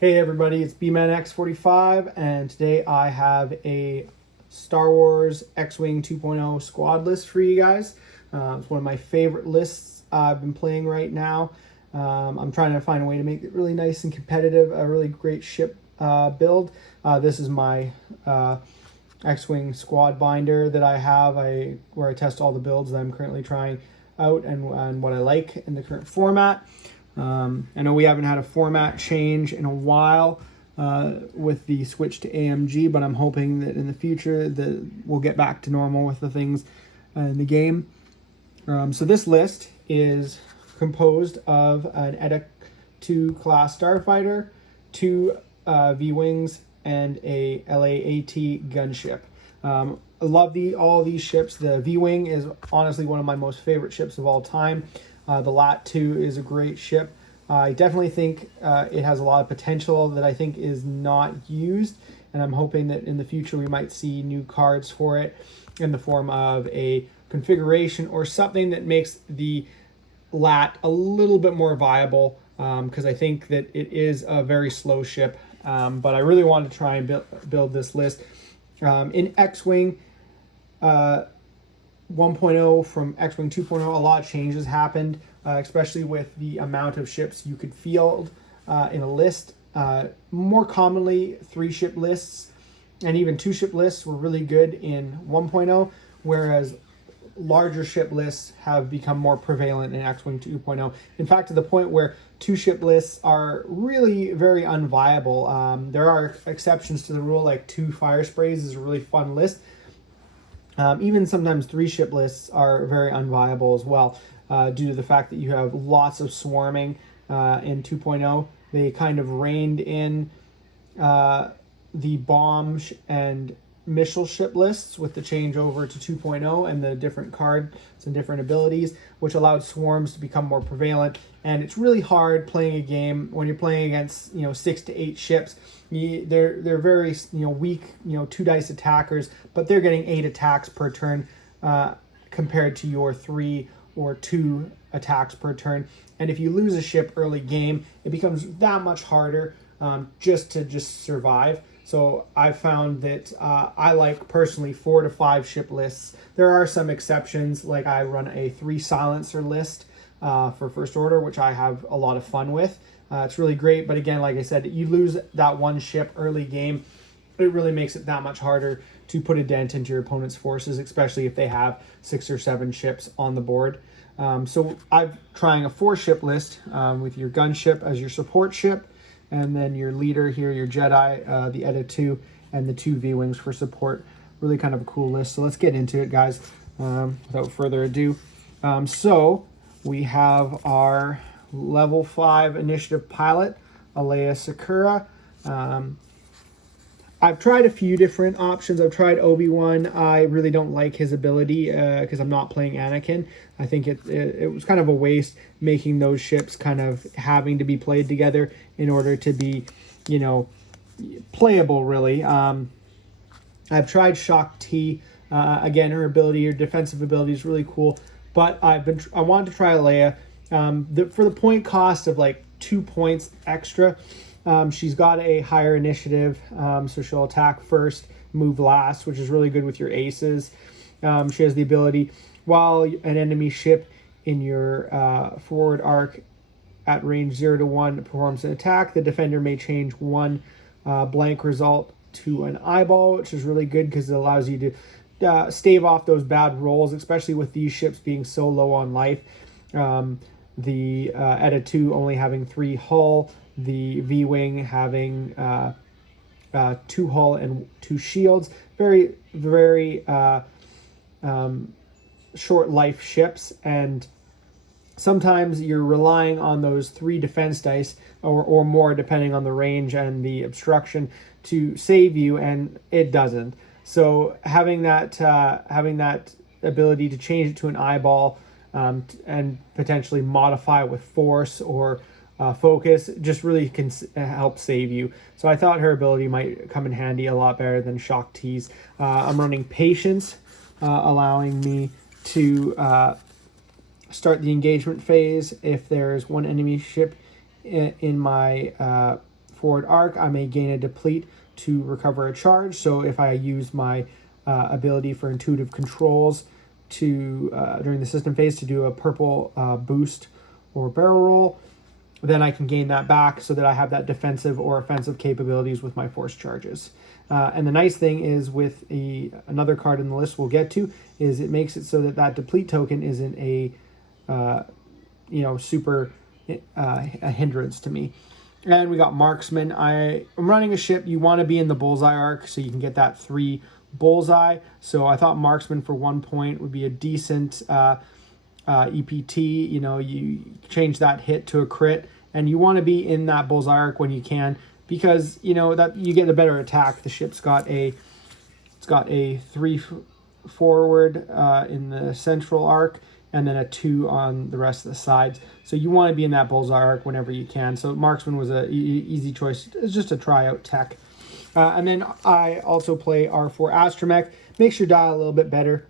Hey everybody, it's BManX45, and today I have a Star Wars X-Wing 2.0 squad list for you guys. It's one of my favorite lists I've been playing right now. I'm trying to find a way to make it really nice and competitive, a really great ship build. This is my X-Wing squad binder that I have, where I test all the builds that I'm currently trying out and what I like in the current format. I know we haven't had a format change in a while with the switch to AMG, but I'm hoping that in the future that we'll get back to normal with the things in the game. So this list is composed of an ETA 2 class starfighter, 2 V-Wings, and a LAAT gunship. I love all these ships. The V-Wing is honestly one of my most favorite ships of all time. The LAAT-2 is a great ship. I definitely think it has a lot of potential that I think is not used, and I'm hoping that in the future we might see new cards for it in the form of a configuration or something that makes the LAAT a little bit more viable, because I think that it is a very slow ship, but I really want to try and build this list. In X-Wing 1.0 from X-Wing 2.0, a lot of changes happened, especially with the amount of ships you could field in a list. More commonly, 3-ship lists and even 2-ship lists were really good in 1.0, whereas larger ship lists have become more prevalent in X-Wing 2.0. In fact, to the point where 2-ship lists are really very unviable. There are exceptions to the rule, like 2 fire sprays is a really fun list. Even sometimes 3-ship lists are very unviable as well, due to the fact that you have lots of swarming in 2.0. They kind of reined in the bomb and missile ship lists with the changeover to 2.0 and the different cards and different abilities, which allowed swarms to become more prevalent. And it's really hard playing a game when you're playing against 6 to 8 ships. They're very weak 2 dice attackers, but they're getting 8 attacks per turn compared to your 3 or 2 attacks per turn. And if you lose a ship early game, it becomes that much harder just to survive. So I've found that I like personally 4 to 5 ship lists. There are some exceptions, like I run a 3 silencer list for First Order, which I have a lot of fun with. It's really great, but again, like I said, you lose that one ship early game, it really makes it that much harder to put a dent into your opponent's forces, especially if they have 6 or 7 ships on the board. So I'm trying a 4-ship list with your gunship as your support ship, and then your leader here, your Jedi, the ETA 2, and the 2 V-Wings for support. Really kind of a cool list. So let's get into it, guys, without further ado. So we have our level 5 initiative pilot, Leia Sakura. I've tried a few different options. I've tried Obi-Wan. I really don't like his ability because I'm not playing Anakin. I think it was kind of a waste making those ships kind of having to be played together in order to be, playable, really. I've tried Shock T. Again, her ability, her defensive ability is really cool. But I wanted to try Leia. For the point cost of like 2 points extra, she's got a higher initiative, so she'll attack first, move last, which is really good with your aces. She has the ability, while an enemy ship in your forward arc at range 0 to 1 performs an attack, the defender may change one blank result to an eyeball, which is really good because it allows you to stave off those bad rolls, especially with these ships being so low on life. The ETA 2 only having 3 hull, the V-Wing having 2 hull and 2 shields. Very, very short life ships, and sometimes you're relying on those 3 defense dice or more, depending on the range and the obstruction, to save you, and it doesn't. So having that ability to change it to an eyeball and potentially modify it with force or focus just really can help save you. So I thought her ability might come in handy a lot better than Shock T's. I'm running Patience, allowing me to start the engagement phase if there's one enemy ship in my forward arc, I may gain a deplete to recover a charge. So if I use my ability for intuitive controls to during the system phase to do a purple boost or barrel roll, then I can gain that back so that I have that defensive or offensive capabilities with my force charges. And the nice thing is with another card in the list we'll get to is it makes it so that that deplete token isn't a super a hindrance to me. And we got marksman. I'm running a ship. You want to be in the bullseye arc so you can get that 3 bullseye. So I thought marksman for 1 point would be a decent EPT. You change that hit to a crit, and you want to be in that bullseye arc when you can, because that you get a better attack. The ship's got a 3 forward in the central arc, and then a 2 on the rest of the sides. So you want to be in that bullseye arc whenever you can. So marksman was a easy choice. It's just a tryout tech. And then I also play R4 Astromech. Makes your die a little bit better.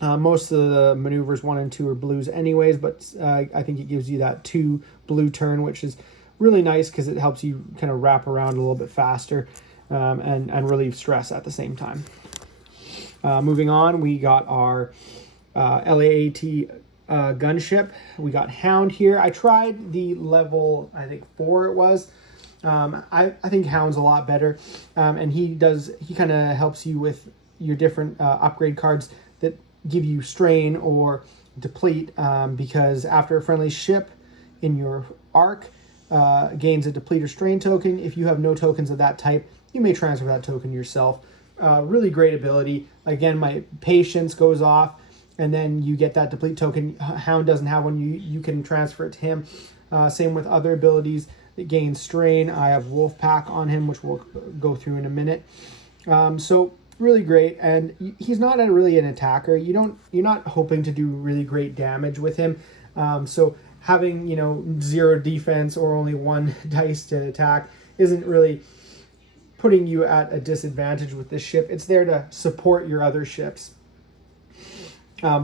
Most of the maneuvers 1 and 2 are blues anyways, but I think it gives you that 2 blue turn, which is really nice because it helps you kind of wrap around a little bit faster and relieve stress at the same time. Moving on, we got our LAAT gunship. We got Hound here. I tried the level, I think 4 it was. I think Hound's a lot better, and he kind of helps you with your different upgrade cards that give you strain or deplete, because after a friendly ship in your arc gains a deplete or strain token, if you have no tokens of that type, you may transfer that token yourself. Really great ability. Again, my patience goes off, and then you get that deplete token. Hound doesn't have one. You can transfer it to him. Same with other abilities that gain strain. I have Wolf Pack on him, which we'll go through in a minute. So really great, and he's not really an attacker. You're not hoping to do really great damage with him. So having 0 defense or only 1 dice to attack isn't really putting you at a disadvantage with this ship. It's there to support your other ships.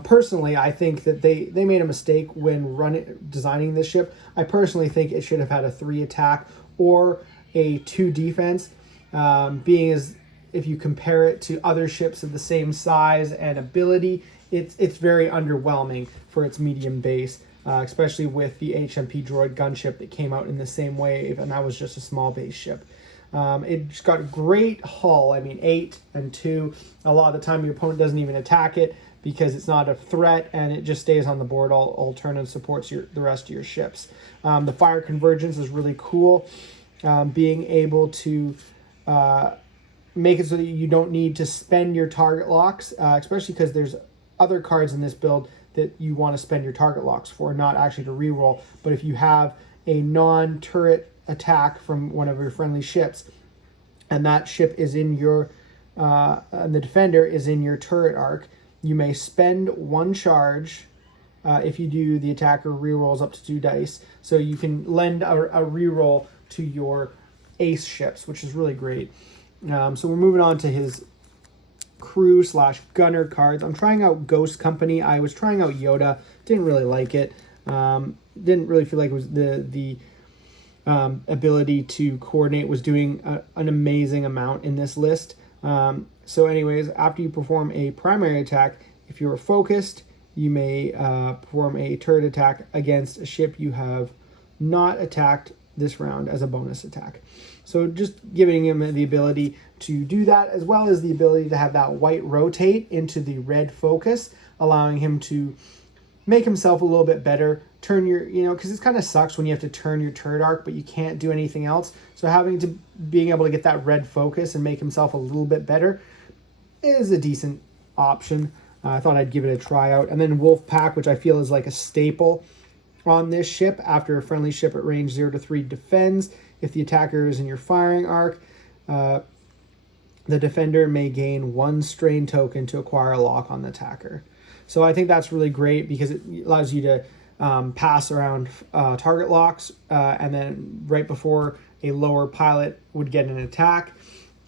Personally, I think that they made a mistake when designing this ship. I personally think it should have had a 3 attack or a 2 defense, being as if you compare it to other ships of the same size and ability, it's very underwhelming for its medium base, especially with the HMP droid gunship that came out in the same wave, and that was just a small base ship. It's got a great hull. 8 and 2. A lot of the time your opponent doesn't even attack it because it's not a threat, and it just stays on the board all turn and supports the rest of your ships. The fire convergence is really cool. Being able to make it so that you don't need to spend your target locks, especially because there's other cards in this build that you want to spend your target locks for, not actually to reroll. But if you have a non-turret attack from one of your friendly ships, and that ship is in your, and the defender is in your turret arc, you may spend 1 charge if you do the attacker rerolls up to 2 dice. So you can lend a reroll to your ace ships, which is really great. So we're moving on to his crew / gunner cards. I'm trying out Ghost Company. I was trying out Yoda. Didn't really like it. Didn't really feel like it was the ability to coordinate was doing an amazing amount in this list. So anyways, after you perform a primary attack, if you're focused, you may perform a turret attack against a ship you have not attacked this round as a bonus attack. So just giving him the ability to do that, as well as the ability to have that white rotate into the red focus, allowing him to make himself a little bit better, turn your, because it kind of sucks when you have to turn your turret arc, but you can't do anything else. So being able to get that red focus and make himself a little bit better is a decent option. I thought I'd give it a try out. And then Wolf Pack, which I feel is like a staple on this ship. After a friendly ship at range 0 to 3 defends, if the attacker is in your firing arc, the defender may gain 1 strain token to acquire a lock on the attacker. So I think that's really great because it allows you to pass around target locks, and then right before a lower pilot would get an attack,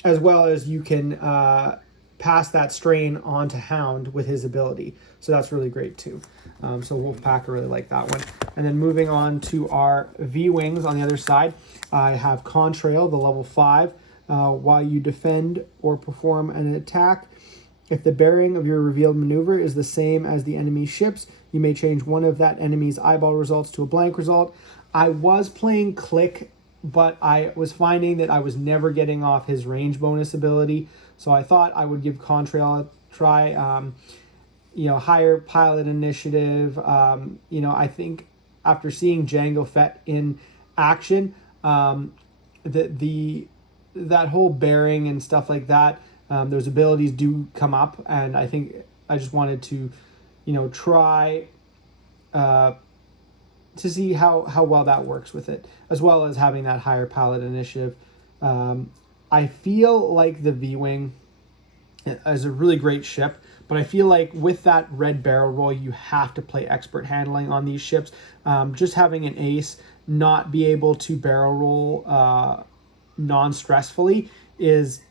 as well as you can pass that strain onto Hound with his ability. So that's really great too. So Wolfpack, I really like that one. And then moving on to our V-Wings on the other side. I have Contrail, the level 5. While you defend or perform an attack, if the bearing of your revealed maneuver is the same as the enemy's ships, you may change one of that enemy's eyeball results to a blank result. I was playing Click, but I was finding that I was never getting off his range bonus ability, so I thought I would give Contrail a try. Higher pilot initiative. I think after seeing Jango Fett in action, that whole bearing and stuff like that, those abilities do come up, and I think I just wanted to, try to see how well that works with it, as well as having that higher pilot initiative. I feel like the V-Wing is a really great ship, but I feel like with that red barrel roll, you have to play expert handling on these ships. Just having an ace not be able to barrel roll non-stressfully is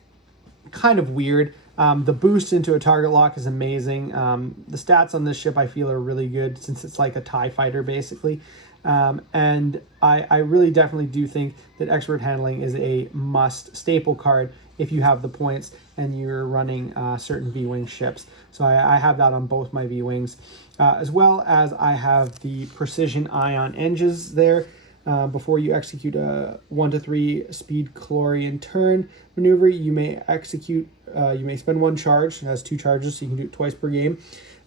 kind of weird. The boost into a target lock is amazing. The stats on this ship I feel are really good, since it's like a TIE fighter basically. And I really definitely do think that expert handling is a must staple card if you have the points and you're running certain V-Wing ships. So I have that on both my V-Wings, as well as I have the precision ion engines there. Before you execute a 1-3 speed Calorian turn maneuver, you may spend 1 charge. It has 2 charges, so you can do it twice per game.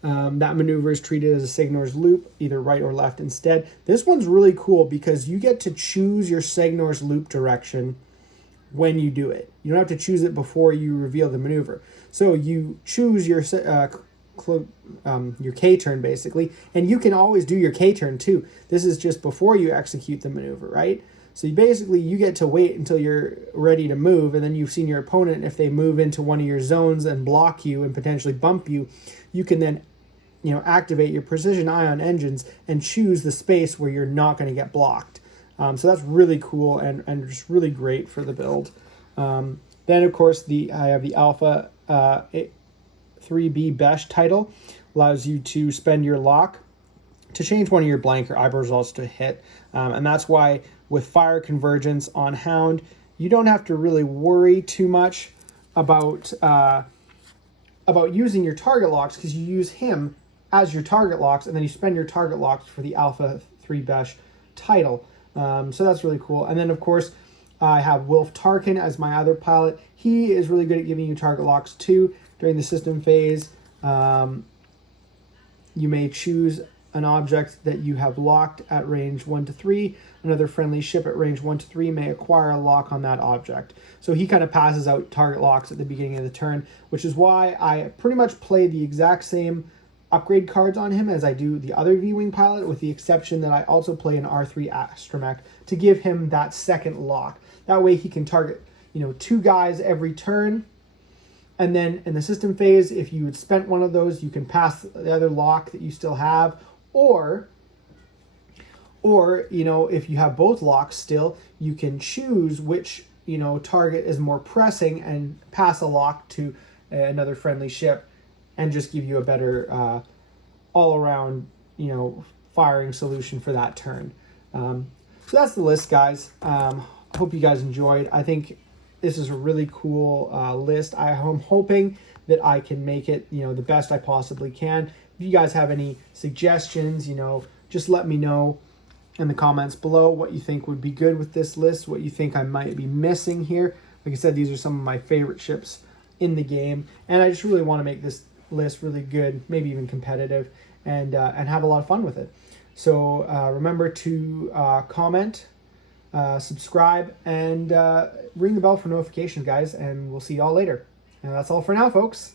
That maneuver is treated as a Signor's loop, either right or left instead. This one's really cool because you get to choose your Signor's loop direction when you do it. You don't have to choose it before you reveal the maneuver. So you choose your K-turn basically, and you can always do your K-turn too. This is just before you execute the maneuver, right? So you get to wait until you're ready to move, and then you've seen your opponent. If they move into one of your zones and block you and potentially bump you, you can then activate your precision ion engines and choose the space where you're not going to get blocked. So that's really cool and just really great for the build. Then of course I have the Alpha 3B Besh title. Allows you to spend your lock to change one of your blank or eyeball results to hit. And that's why with Fire Convergence on Hound, you don't have to really worry too much about using your target locks, because you use him as your target locks, and then you spend your target locks for the Alpha 3 Besh title. So that's really cool. And then of course I have Wilf Tarkin as my other pilot. He is really good at giving you target locks too. During the system phase, you may choose an object that you have locked at range 1-3. Another friendly ship at range 1-3 may acquire a lock on that object. So he kind of passes out target locks at the beginning of the turn, which is why I pretty much play the exact same upgrade cards on him as I do the other V-Wing pilot, with the exception that I also play an R3 Astromech to give him that second lock. That way he can target 2 guys every turn. And then in the system phase, if you had spent one of those, you can pass the other lock that you still have. Or if you have both locks still, you can choose which, target is more pressing and pass a lock to another friendly ship and just give you a better all-around, firing solution for that turn. So that's the list, guys. Hope you guys enjoyed. I think this is a really cool list. I'm hoping that I can make it, the best I possibly can. If you guys have any suggestions, just let me know in the comments below what you think would be good with this list, what you think I might be missing here. Like I said, these are some of my favorite ships in the game, and I just really want to make this list really good, maybe even competitive, and have a lot of fun with it. So remember to comment, subscribe, and ring the bell for notifications, guys, and we'll see y'all later. And that's all for now, folks.